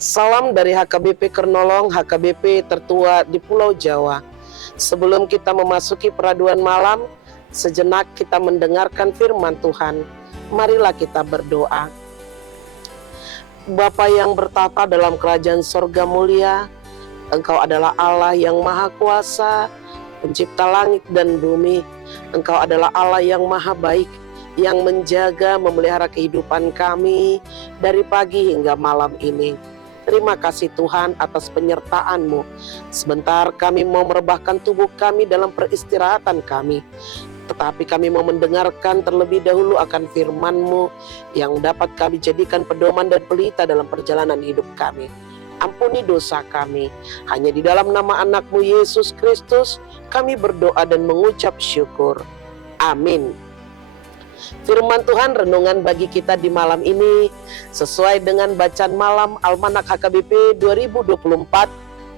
Salam dari HKBP Kernolong, HKBP tertua di Pulau Jawa. Sebelum kita memasuki peraduan malam, sejenak kita mendengarkan firman Tuhan. Marilah kita berdoa. Bapa yang bertata dalam kerajaan sorga mulia, Engkau adalah Allah yang maha kuasa, pencipta langit dan bumi. Engkau adalah Allah yang maha baik, yang menjaga, memelihara kehidupan kami dari pagi hingga malam ini. Terima kasih Tuhan atas penyertaan-Mu. Sebentar kami mau merebahkan tubuh kami dalam peristirahatan kami. Tetapi kami mau mendengarkan terlebih dahulu akan firman-Mu yang dapat kami jadikan pedoman dan pelita dalam perjalanan hidup kami. Ampuni dosa kami. Hanya di dalam nama anak-Mu Yesus Kristus kami berdoa dan mengucap syukur. Amin. Firman Tuhan renungan bagi kita di malam ini sesuai dengan bacaan malam Almanak HKBP 2024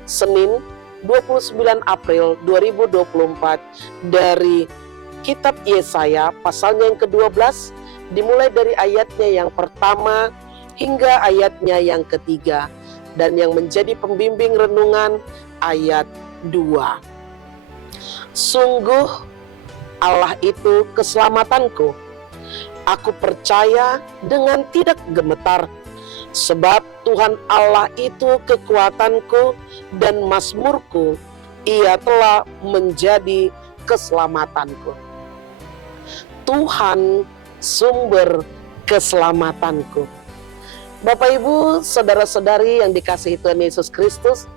Senin 29 April 2024 dari Kitab Yesaya pasalnya yang ke-12 dimulai dari ayatnya yang pertama hingga ayatnya yang ketiga dan yang menjadi pembimbing renungan ayat 2. Sungguh Allah itu keselamatanku. Aku percaya dengan tidak gemetar, sebab Tuhan Allah itu kekuatanku dan mazmurku. Ia telah menjadi keselamatanku. Tuhan sumber keselamatanku. Bapak Ibu, saudara-saudari yang dikasihi Tuhan Yesus Kristus,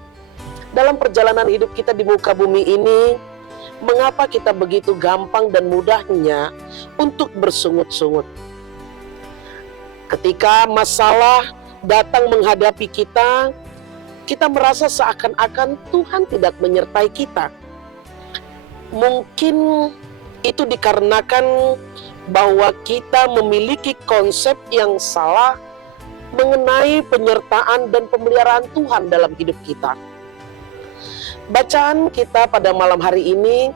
dalam perjalanan hidup kita di muka bumi ini, mengapa kita begitu gampang dan mudahnya untuk bersungut-sungut? Ketika masalah datang menghadapi kita, kita merasa seakan-akan Tuhan tidak menyertai kita. Mungkin itu dikarenakan bahwa kita memiliki konsep yang salah mengenai penyertaan dan pemeliharaan Tuhan dalam hidup kita. Bacaan kita pada malam hari ini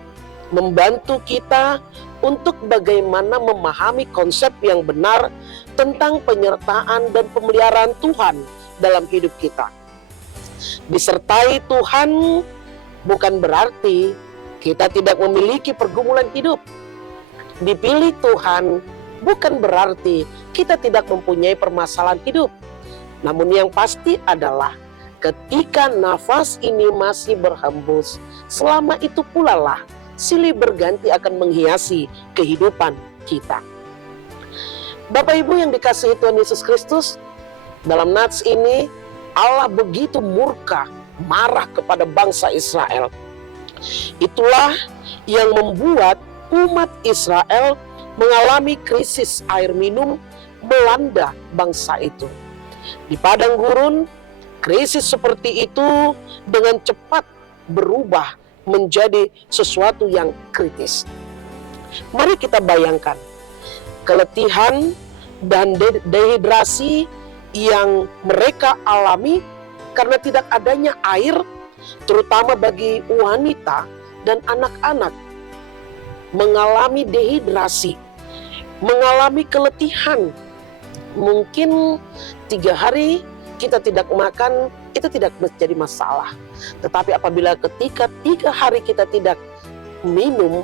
membantu kita untuk bagaimana memahami konsep yang benar tentang penyertaan dan pemeliharaan Tuhan dalam hidup kita. Disertai Tuhan bukan berarti kita tidak memiliki pergumulan hidup. Dipilih Tuhan bukan berarti kita tidak mempunyai permasalahan hidup. Namun yang pasti adalah ketika nafas ini masih berhembus, selama itu pula lah silih berganti akan menghiasi kehidupan kita. Bapak Ibu yang dikasihi Tuhan Yesus Kristus, dalam nats ini Allah begitu murka, marah kepada bangsa Israel. Itulah yang membuat umat Israel mengalami krisis air minum melanda bangsa itu. Di padang gurun, krisis seperti itu dengan cepat berubah menjadi sesuatu yang kritis. Mari kita bayangkan keletihan dan dehidrasi yang mereka alami karena tidak adanya air, terutama bagi wanita dan anak-anak. Mengalami dehidrasi, mengalami keletihan. Mungkin 3 hari kita tidak makan, itu tidak menjadi masalah. Tetapi apabila ketika 3 hari kita tidak minum,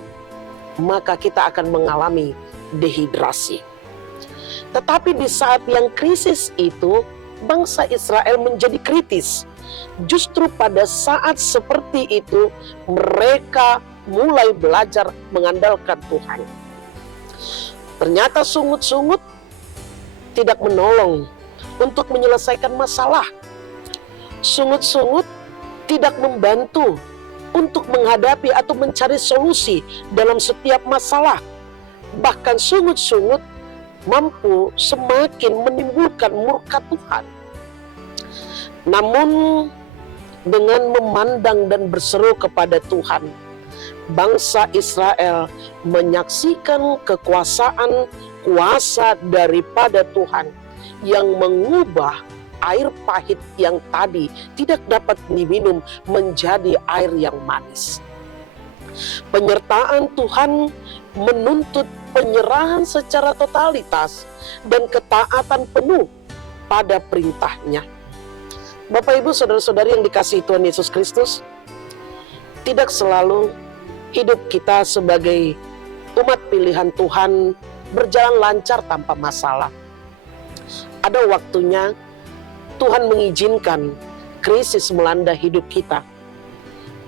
maka kita akan mengalami dehidrasi. Tetapi di saat yang krisis itu, bangsa Israel menjadi kritis. Justru pada saat seperti itu, mereka mulai belajar mengandalkan Tuhan. Ternyata sungut-sungut tidak menolong untuk menyelesaikan masalah. Sungut-sungut tidak membantu untuk menghadapi atau mencari solusi dalam setiap masalah. Bahkan sungut-sungut mampu semakin menimbulkan murka Tuhan. Namun dengan memandang dan berseru kepada Tuhan, bangsa Israel menyaksikan kekuasaan kuasa daripada Tuhan yang mengubah air pahit yang tadi tidak dapat diminum menjadi air yang manis. Penyertaan Tuhan menuntut penyerahan secara totalitas dan ketaatan penuh pada perintahnya. Bapak Ibu saudara-saudari yang dikasihi Tuhan Yesus Kristus, tidak selalu hidup kita sebagai umat pilihan Tuhan berjalan lancar tanpa masalah. Ada waktunya Tuhan mengizinkan krisis melanda hidup kita.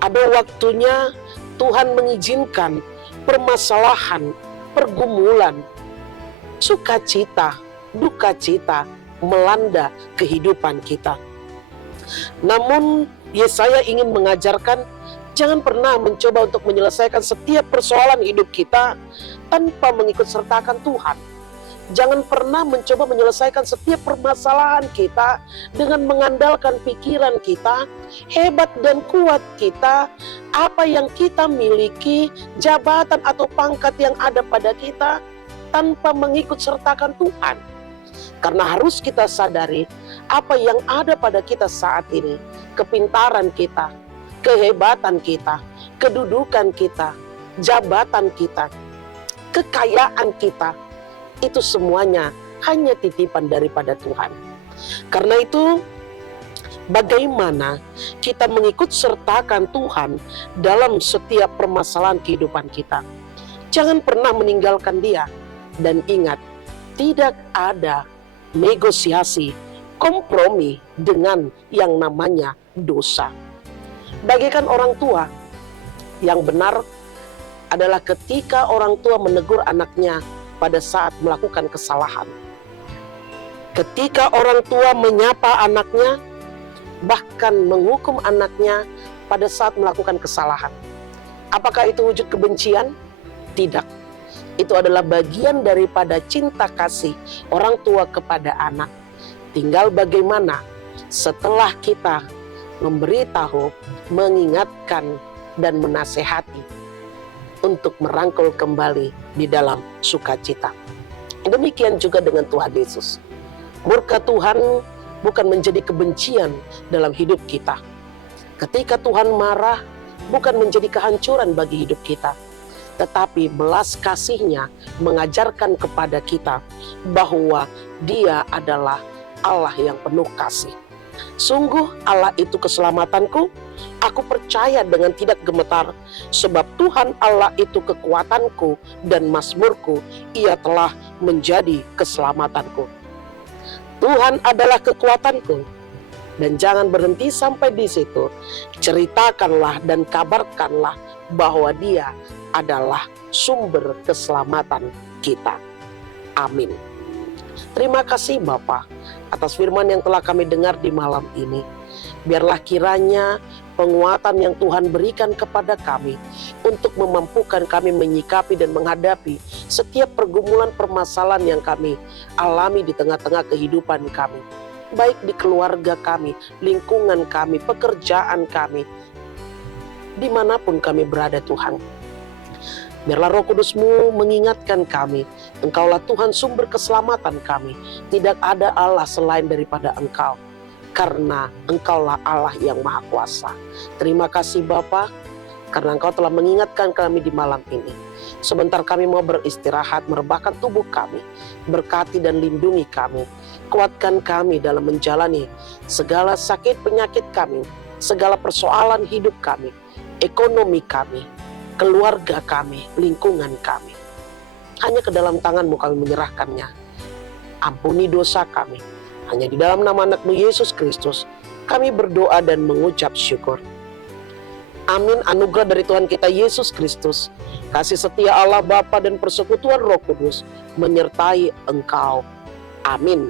Ada waktunya Tuhan mengizinkan permasalahan, pergumulan, sukacita, duka cita melanda kehidupan kita. Namun Yesaya ingin mengajarkan, jangan pernah mencoba untuk menyelesaikan setiap persoalan hidup kita tanpa mengikut sertakan Tuhan. Jangan pernah mencoba menyelesaikan setiap permasalahan kita dengan mengandalkan pikiran kita, hebat dan kuat kita, apa yang kita miliki, jabatan atau pangkat yang ada pada kita, tanpa mengikut sertakan Tuhan. Karena harus kita sadari, apa yang ada pada kita saat ini, kepintaran kita, kehebatan kita, kedudukan kita, jabatan kita, kekayaan kita, itu semuanya hanya titipan daripada Tuhan. Karena itu, bagaimana kita mengikut sertakan Tuhan dalam setiap permasalahan kehidupan kita. Jangan pernah meninggalkan Dia. Dan ingat, tidak ada negosiasi, kompromi dengan yang namanya dosa. Bagaikan orang tua, yang benar adalah ketika orang tua menegur anaknya pada saat melakukan kesalahan. Ketika orang tua menyapa anaknya, bahkan menghukum anaknya pada saat melakukan kesalahan. Apakah itu wujud kebencian? Tidak. Itu adalah bagian daripada cinta kasih orang tua kepada anak. Tinggal bagaimana setelah kita memberitahu, mengingatkan, dan menasehati untuk merangkul kembali di dalam sukacita. Demikian juga dengan Tuhan Yesus. Murka Tuhan bukan menjadi kebencian dalam hidup kita. Ketika Tuhan marah, bukan menjadi kehancuran bagi hidup kita. Tetapi belas kasih-Nya mengajarkan kepada kita bahwa Dia adalah Allah yang penuh kasih. Sungguh Allah itu keselamatanku, aku percaya dengan tidak gemetar, sebab Tuhan Allah itu kekuatanku dan mazmurku, Ia telah menjadi keselamatanku. Tuhan adalah kekuatanku, dan jangan berhenti sampai di situ. Ceritakanlah dan kabarkanlah bahwa Dia adalah sumber keselamatan kita. Amin. Terima kasih Bapa atas firman yang telah kami dengar di malam ini. Biarlah kiranya penguatan yang Tuhan berikan kepada kami untuk memampukan kami menyikapi dan menghadapi setiap pergumulan permasalahan yang kami alami di tengah-tengah kehidupan kami. Baik di keluarga kami, lingkungan kami, pekerjaan kami, dimanapun kami berada Tuhan. Biarlah Roh Kudus-Mu mengingatkan kami, Engkaulah Tuhan sumber keselamatan kami. Tidak ada Allah selain daripada Engkau, karena Engkaulah Allah yang Maha Kuasa. Terima kasih Bapa, karena Engkau telah mengingatkan kami di malam ini. Sebentar kami mau beristirahat, merebahkan tubuh kami. Berkati dan lindungi kami. Kuatkan kami dalam menjalani segala sakit penyakit kami, segala persoalan hidup kami, ekonomi kami, keluarga kami, lingkungan kami. Hanya ke dalam tangan-Mu kami menyerahkannya. Ampuni dosa kami. Hanya di dalam nama anak-Mu Yesus Kristus kami berdoa dan mengucap syukur. Amin. Anugerah dari Tuhan kita Yesus Kristus, kasih setia Allah Bapa dan persekutuan Roh Kudus menyertai engkau. Amin.